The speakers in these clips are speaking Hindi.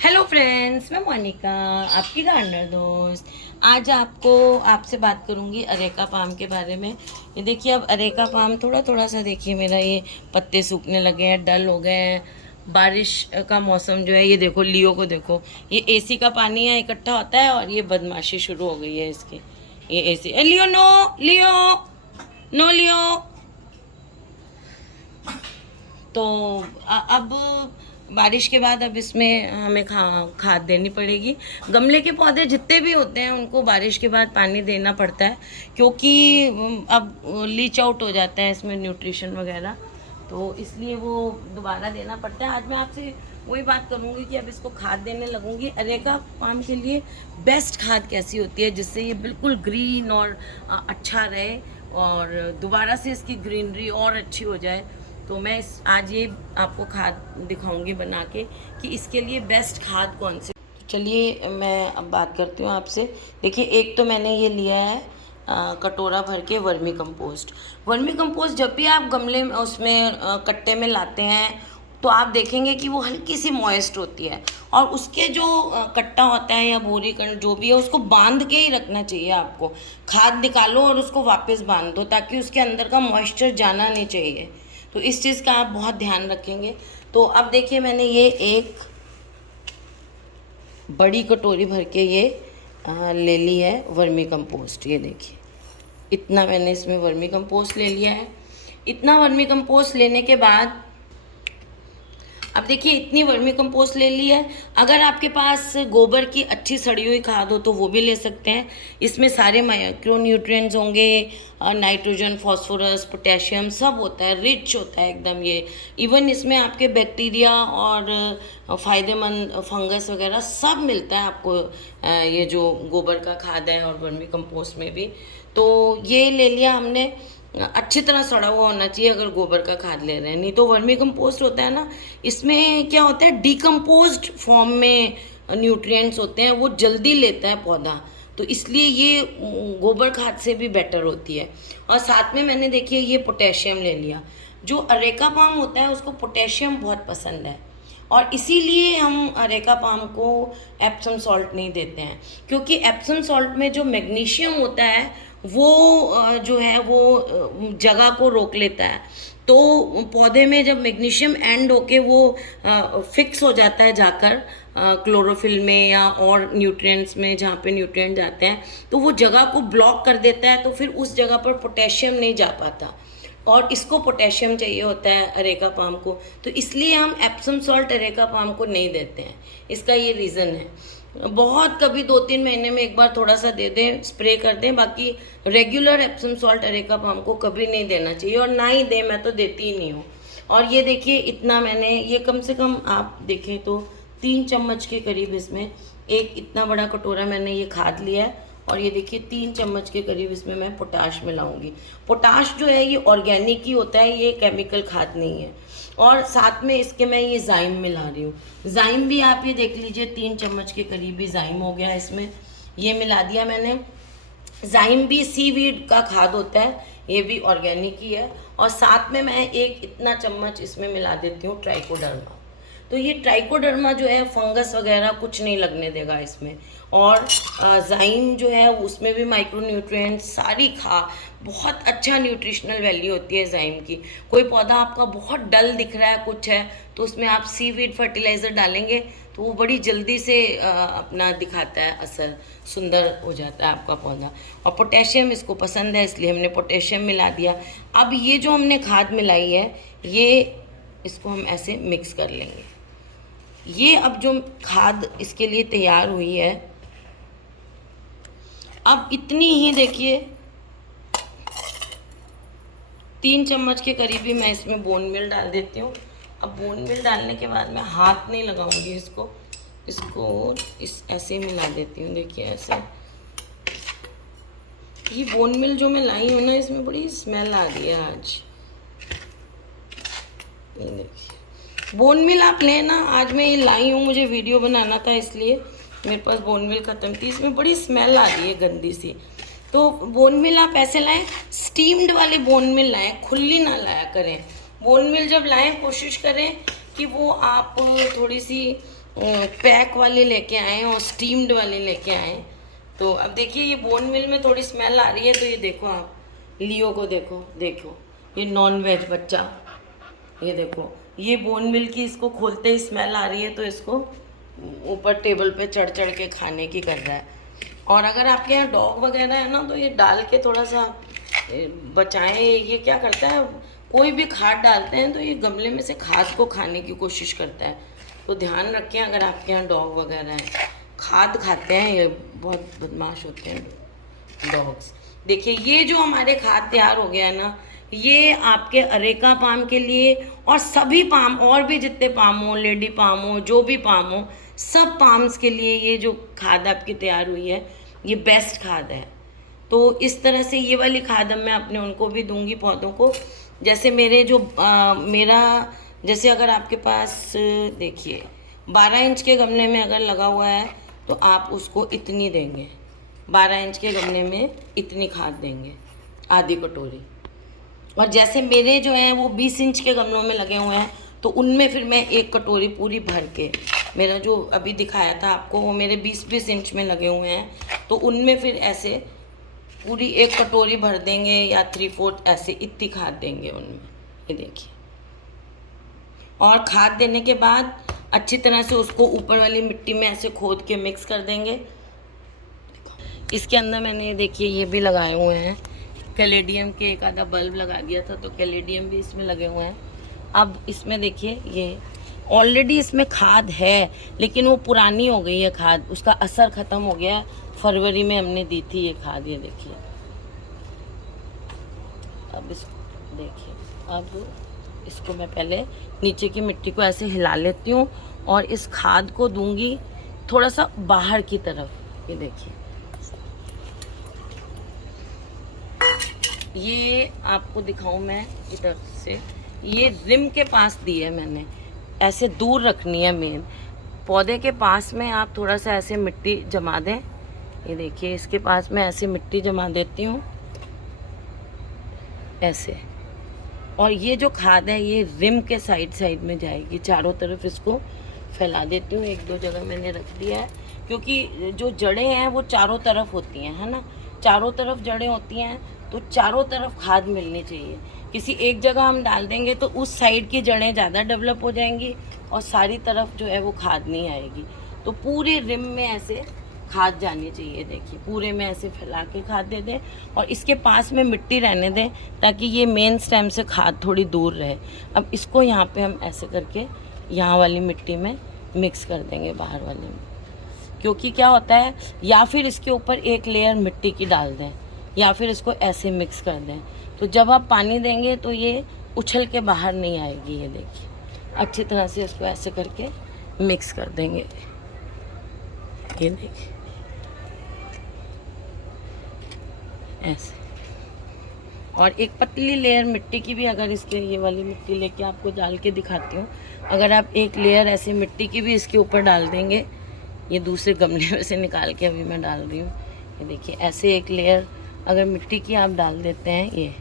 हेलो फ्रेंड्स, मैं मोनिका, आपकी गार्डनर दोस्त। आज आपसे बात करूंगी अरेका पाम के बारे में। ये देखिए, अब अरेका पाम थोड़ा थोड़ा सा देखिए, मेरा ये पत्ते सूखने लगे हैं, डल हो गए हैं। बारिश का मौसम जो है, ये देखो लियो को देखो, ये एसी का पानी है इकट्ठा होता है और ये बदमाशी शुरू हो गई है इसकी। ये एसी लियो, नो लियो, नो लियो। तो अब बारिश के बाद अब इसमें हमें खाद देनी पड़ेगी। गमले के पौधे जितने भी होते हैं उनको बारिश के बाद पानी देना पड़ता है, क्योंकि अब लीच आउट हो जाता है इसमें न्यूट्रिशन वगैरह, तो इसलिए वो दोबारा देना पड़ता है। आज मैं आपसे वही बात करूँगी कि अब इसको खाद देने लगूँगी। अरेका पाम के लिए बेस्ट खाद कैसी होती है जिससे ये बिल्कुल ग्रीन और अच्छा रहे और दोबारा से इसकी ग्रीनरी और अच्छी हो जाए। तो मैं आज ये आपको खाद दिखाऊंगी बना के कि इसके लिए बेस्ट खाद कौन सी। तो चलिए मैं अब बात करती हूँ आपसे। देखिए, एक तो मैंने ये लिया है कटोरा भर के वर्मी कंपोस्ट। वर्मी कंपोस्ट जब भी आप गमले में उसमें कट्टे में लाते हैं तो आप देखेंगे कि वो हल्की सी मॉइस्ट होती है, और उसके जो कट्टा होता है या बोरी कण जो भी है उसको बांध के ही रखना चाहिए आपको। खाद निकालो और उसको वापस बांध दो, ताकि उसके अंदर का मॉइस्चर जाना नहीं चाहिए। तो इस चीज़ का आप बहुत ध्यान रखेंगे। तो अब देखिए, मैंने ये एक बड़ी कटोरी भर के ये ले ली है वर्मी कंपोस्ट। ये देखिए, इतना मैंने इसमें वर्मी कंपोस्ट ले लिया है। इतना वर्मी कंपोस्ट लेने के बाद अब देखिए, इतनी वर्मी कंपोस्ट ले ली है। अगर आपके पास गोबर की अच्छी सड़ी हुई खाद हो तो वो भी ले सकते हैं। इसमें सारे माइक्रो न्यूट्रिएंट्स होंगे, नाइट्रोजन, फास्फोरस, पोटेशियम सब होता है, रिच होता है एकदम ये। इवन इसमें आपके बैक्टीरिया और फ़ायदेमंद फंगस वगैरह सब मिलता है आपको, ये जो गोबर का खाद है और वर्मी कंपोस्ट में भी। तो ये ले लिया हमने। अच्छी तरह सड़ा हुआ होना चाहिए अगर गोबर का खाद ले रहे हैं। नहीं तो वर्मी कंपोस्ट होता है ना, इसमें क्या होता है, डिकम्पोज्ड फॉर्म में न्यूट्रिएंट्स होते हैं, वो जल्दी लेता है पौधा, तो इसलिए ये गोबर खाद से भी बेटर होती है। और साथ में मैंने देखिए ये पोटेशियम ले लिया। जो अरेका पाम होता है उसको पोटेशियम बहुत पसंद है, और इसीलिए हम अरेका पाम को एप्सम सॉल्ट नहीं देते हैं, क्योंकि एप्सम सॉल्ट में जो मैग्नीशियम होता है वो जो है वो जगह को रोक लेता है। तो पौधे में जब मैग्नीशियम एंड होके वो फिक्स हो जाता है जाकर क्लोरोफिल में या और न्यूट्रिएंट्स में, जहाँ पे न्यूट्रिएंट जाते हैं, तो वो जगह को ब्लॉक कर देता है, तो फिर उस जगह पर पोटेशियम नहीं जा पाता, और इसको पोटेशियम चाहिए होता है अरेका पाम को। तो इसलिए हम एप्सम सॉल्ट अरेका पाम को नहीं देते हैं। इसका ये रीज़न है। बहुत कभी 2-3 महीने में एक बार थोड़ा सा दे दें, स्प्रे कर दें, बाकी regular Epsom salt areca palm को कभी नहीं देना चाहिए, और ना ही दें, मैं तो देती ही नहीं हूँ। और ये देखिए, इतना मैंने ये कम से कम आप देखें तो 3 चम्मच के करीब इसमें, एक इतना बड़ा कटोरा मैंने ये खाद लिया है, और ये देखिए 3 चम्मच के करीब इसमें मैं पोटाश मिलाऊंगी। पोटाश जो है ये ऑर्गेनिक ही होता है, ये केमिकल खाद नहीं है। और साथ में इसके मैं ये जाइम मिला रही हूँ। जाइम भी आप ये देख लीजिए, 3 चम्मच के करीब ही जाइम हो गया इसमें, ये मिला दिया मैंने। जाइम भी सीवीड का खाद होता है, ये भी ऑर्गेनिक ही है। और साथ में मैं एक इतना चम्मच इसमें मिला देती हूँ ट्राइकोडर्मा। तो ये ट्राइकोडर्मा जो है फंगस वगैरह कुछ नहीं लगने देगा इसमें। और जाइम जो है उसमें भी माइक्रो न्यूट्रिएंट्स सारी बहुत अच्छा न्यूट्रिशनल वैल्यू होती है जाइम की। कोई पौधा आपका बहुत डल दिख रहा है कुछ है, तो उसमें आप सीवीड फर्टिलाइज़र डालेंगे तो वो बड़ी जल्दी से अपना दिखाता है असर, सुंदर हो जाता है आपका पौधा। और पोटेशियम इसको पसंद है, इसलिए हमने पोटेशियम मिला दिया। अब ये जो हमने खाद मिलाई है, ये इसको हम ऐसे मिक्स कर लेंगे। ये अब जो खाद इसके लिए तैयार हुई है, अब इतनी ही देखिए 3 चम्मच के करीब ही मैं इसमें बोन मिल डाल देती हूँ। अब बोन मिल डालने के बाद मैं हाथ नहीं लगाऊंगी इसको इस ऐसे मिला देती हूँ। देखिए ऐसे, ये बोन मिल जो मैं लाई हूँ ना, इसमें बड़ी स्मेल आ रही है आज। ये देखिए, बोन मिल आप लेना, आज मैं ये लाई हूँ, मुझे वीडियो बनाना था इसलिए मेरे पास बोन मिल ख़त्म थी। इसमें बड़ी स्मेल आ रही है गंदी सी। तो बोन मिल आप ऐसे लाएं, स्टीम्ड वाली बोन मिल लाएं, खुली ना लाया करें। बोन मिल जब लाएं कोशिश करें कि वो आप थोड़ी सी पैक वाली लेके आए और स्टीम्ड वाली लेके आए। तो अब देखिए ये बोन मिल में थोड़ी स्मेल आ रही है, तो ये देखो आप लियो को देखो, देखो ये नॉन वेज बच्चा, ये देखो ये बोन मिल की इसको खोलते ही स्मेल आ रही है, तो इसको ऊपर टेबल पे चढ़ चढ़ के खाने की कर रहा है। और अगर आपके यहाँ डॉग वगैरह है ना, तो ये डाल के थोड़ा सा बचाएं। ये क्या करता है, कोई भी खाद डालते हैं तो ये गमले में से खाद को खाने की कोशिश करता है। तो ध्यान रखें अगर आपके यहाँ डॉग वगैरह हैं, खाद खाते हैं, ये बहुत बदमाश होते हैं डॉग्स। देखिए ये जो हमारे खाद तैयार हो गया है ना, ये आपके अरेका पाम के लिए और सभी पाम, और भी जितने पाम हो, लेडी पाम हो, जो भी पाम हो, सब पाम्स के लिए ये जो खाद आपकी तैयार हुई है ये बेस्ट खाद है। तो इस तरह से ये वाली खाद मैं अपने उनको भी दूंगी पौधों को। जैसे मेरे जो मेरा जैसे अगर आपके पास देखिए 12 इंच के गमले में अगर लगा हुआ है तो आप उसको इतनी देंगे, 12 इंच के गमले में इतनी खाद देंगे, आधी कटोरी। और जैसे मेरे जो है वो 20 इंच के गमलों में लगे हुए हैं, तो उनमें फिर मैं 1 कटोरी पूरी भर के, मेरा जो अभी दिखाया था आपको वो मेरे 20-20 इंच में लगे हुए हैं, तो उनमें फिर ऐसे पूरी 1 कटोरी भर देंगे या 3/4 ऐसे इतनी खाद देंगे उनमें। ये देखिए, और खाद देने के बाद अच्छी तरह से उसको ऊपर वाली मिट्टी में ऐसे खोद के मिक्स कर देंगे। इसके अंदर मैंने देखिए ये भी लगाए हुए हैं, कैलेडियम के एक आधा बल्ब लगा दिया था, तो कैलेडियम भी इसमें लगे हुए हैं। अब इसमें देखिए ये ऑलरेडी इसमें खाद है, लेकिन वो पुरानी हो गई है खाद, उसका असर ख़त्म हो गया है। फरवरी में हमने दी थी ये खाद, ये देखिए। अब इसको देखिए, अब इसको मैं पहले नीचे की मिट्टी को ऐसे हिला लेती हूँ और इस खाद को दूंगी थोड़ा सा बाहर की तरफ। ये देखिए, ये आपको दिखाऊं मैं इधर से, ये रिम के पास दी है मैंने, ऐसे दूर रखनी है मेन पौधे के पास में। आप थोड़ा सा ऐसे मिट्टी जमा दें, ये देखिए इसके पास में ऐसे मिट्टी जमा देती हूँ ऐसे। और ये जो खाद है ये रिम के साइड में जाएगी, चारों तरफ इसको फैला देती हूँ। 1-2 जगह मैंने रख दिया है, क्योंकि जो जड़ें हैं वो चारों तरफ होती हैं, है ना, चारों तरफ जड़ें होती हैं, तो चारों तरफ खाद मिलनी चाहिए। किसी एक जगह हम डाल देंगे तो उस साइड की जड़ें ज़्यादा डेवलप हो जाएंगी और सारी तरफ जो है वो खाद नहीं आएगी। तो पूरे रिम में ऐसे खाद जानी चाहिए, देखिए पूरे में ऐसे फैला के खाद दे दें और इसके पास में मिट्टी रहने दें, ताकि ये मेन स्टेम से खाद थोड़ी दूर रहे। अब इसको यहाँ पे हम ऐसे करके यहाँ वाली मिट्टी में मिक्स कर देंगे, बाहर वाली में, क्योंकि क्या होता है, या फिर इसके ऊपर एक लेयर मिट्टी की डाल दें या फिर इसको ऐसे मिक्स कर दें, तो जब आप पानी देंगे तो ये उछल के बाहर नहीं आएगी। ये देखिए, अच्छी तरह से इसको ऐसे करके मिक्स कर देंगे, ये देखिए ऐसे। और एक पतली लेयर मिट्टी की भी, अगर इसके ये वाली मिट्टी लेके आपको डाल के दिखाती हूँ, अगर आप एक लेयर ऐसे मिट्टी की भी इसके ऊपर डाल देंगे, ये दूसरे गमले में से निकाल के अभी मैं डाल रही हूँ, ये देखिए ऐसे एक लेयर अगर मिट्टी की आप डाल देते हैं ये,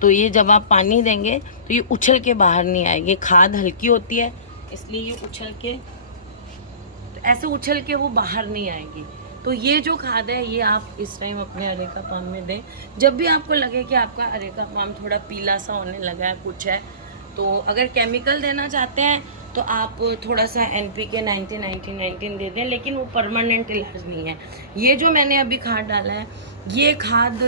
तो ये जब आप पानी देंगे तो ये उछल के बाहर नहीं आएगी। खाद हल्की होती है इसलिए ये उछल के, तो ऐसे उछल के वो बाहर नहीं आएगी। तो ये जो खाद है ये आप इस टाइम अपने अरेका पाम में दें। जब भी आपको लगे कि आपका अरेका पाम थोड़ा पीला सा होने लगा है, कुछ है, तो अगर केमिकल देना चाहते हैं तो आप थोड़ा सा NPK 90-90-19 दे दें, लेकिन वो परमानेंट इलाज नहीं है। ये जो मैंने अभी खाद डाला है ये खाद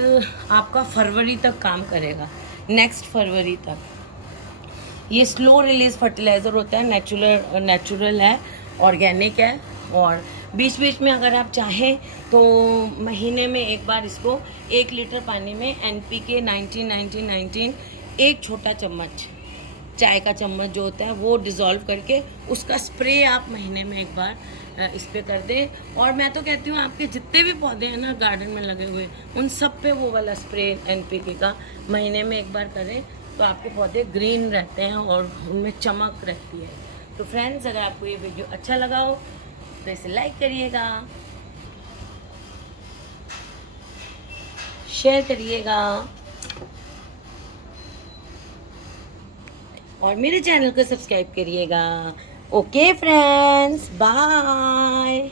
आपका फरवरी तक काम करेगा, नेक्स्ट फरवरी तक। ये स्लो रिलीज फर्टिलाइज़र होता है, नेचुरल है, ऑर्गेनिक है। और बीच बीच में अगर आप चाहें तो महीने में एक बार इसको 1 लीटर पानी में NPK 90-90-19 एक छोटा चम्मच, चाय का चम्मच जो होता है वो डिज़ोल्व करके उसका स्प्रे आप महीने में एक बार इस पे कर दें। और मैं तो कहती हूँ आपके जितने भी पौधे हैं ना गार्डन में लगे हुए, उन सब पे वो वाला स्प्रे NPK का महीने में एक बार करें, तो आपके पौधे ग्रीन रहते हैं और उनमें चमक रहती है। तो फ्रेंड्स, अगर आपको ये वीडियो अच्छा लगा हो तो इसे लाइक करिएगा, शेयर करिएगा और मेरे चैनल को सब्सक्राइब करिएगा। Okay friends, bye.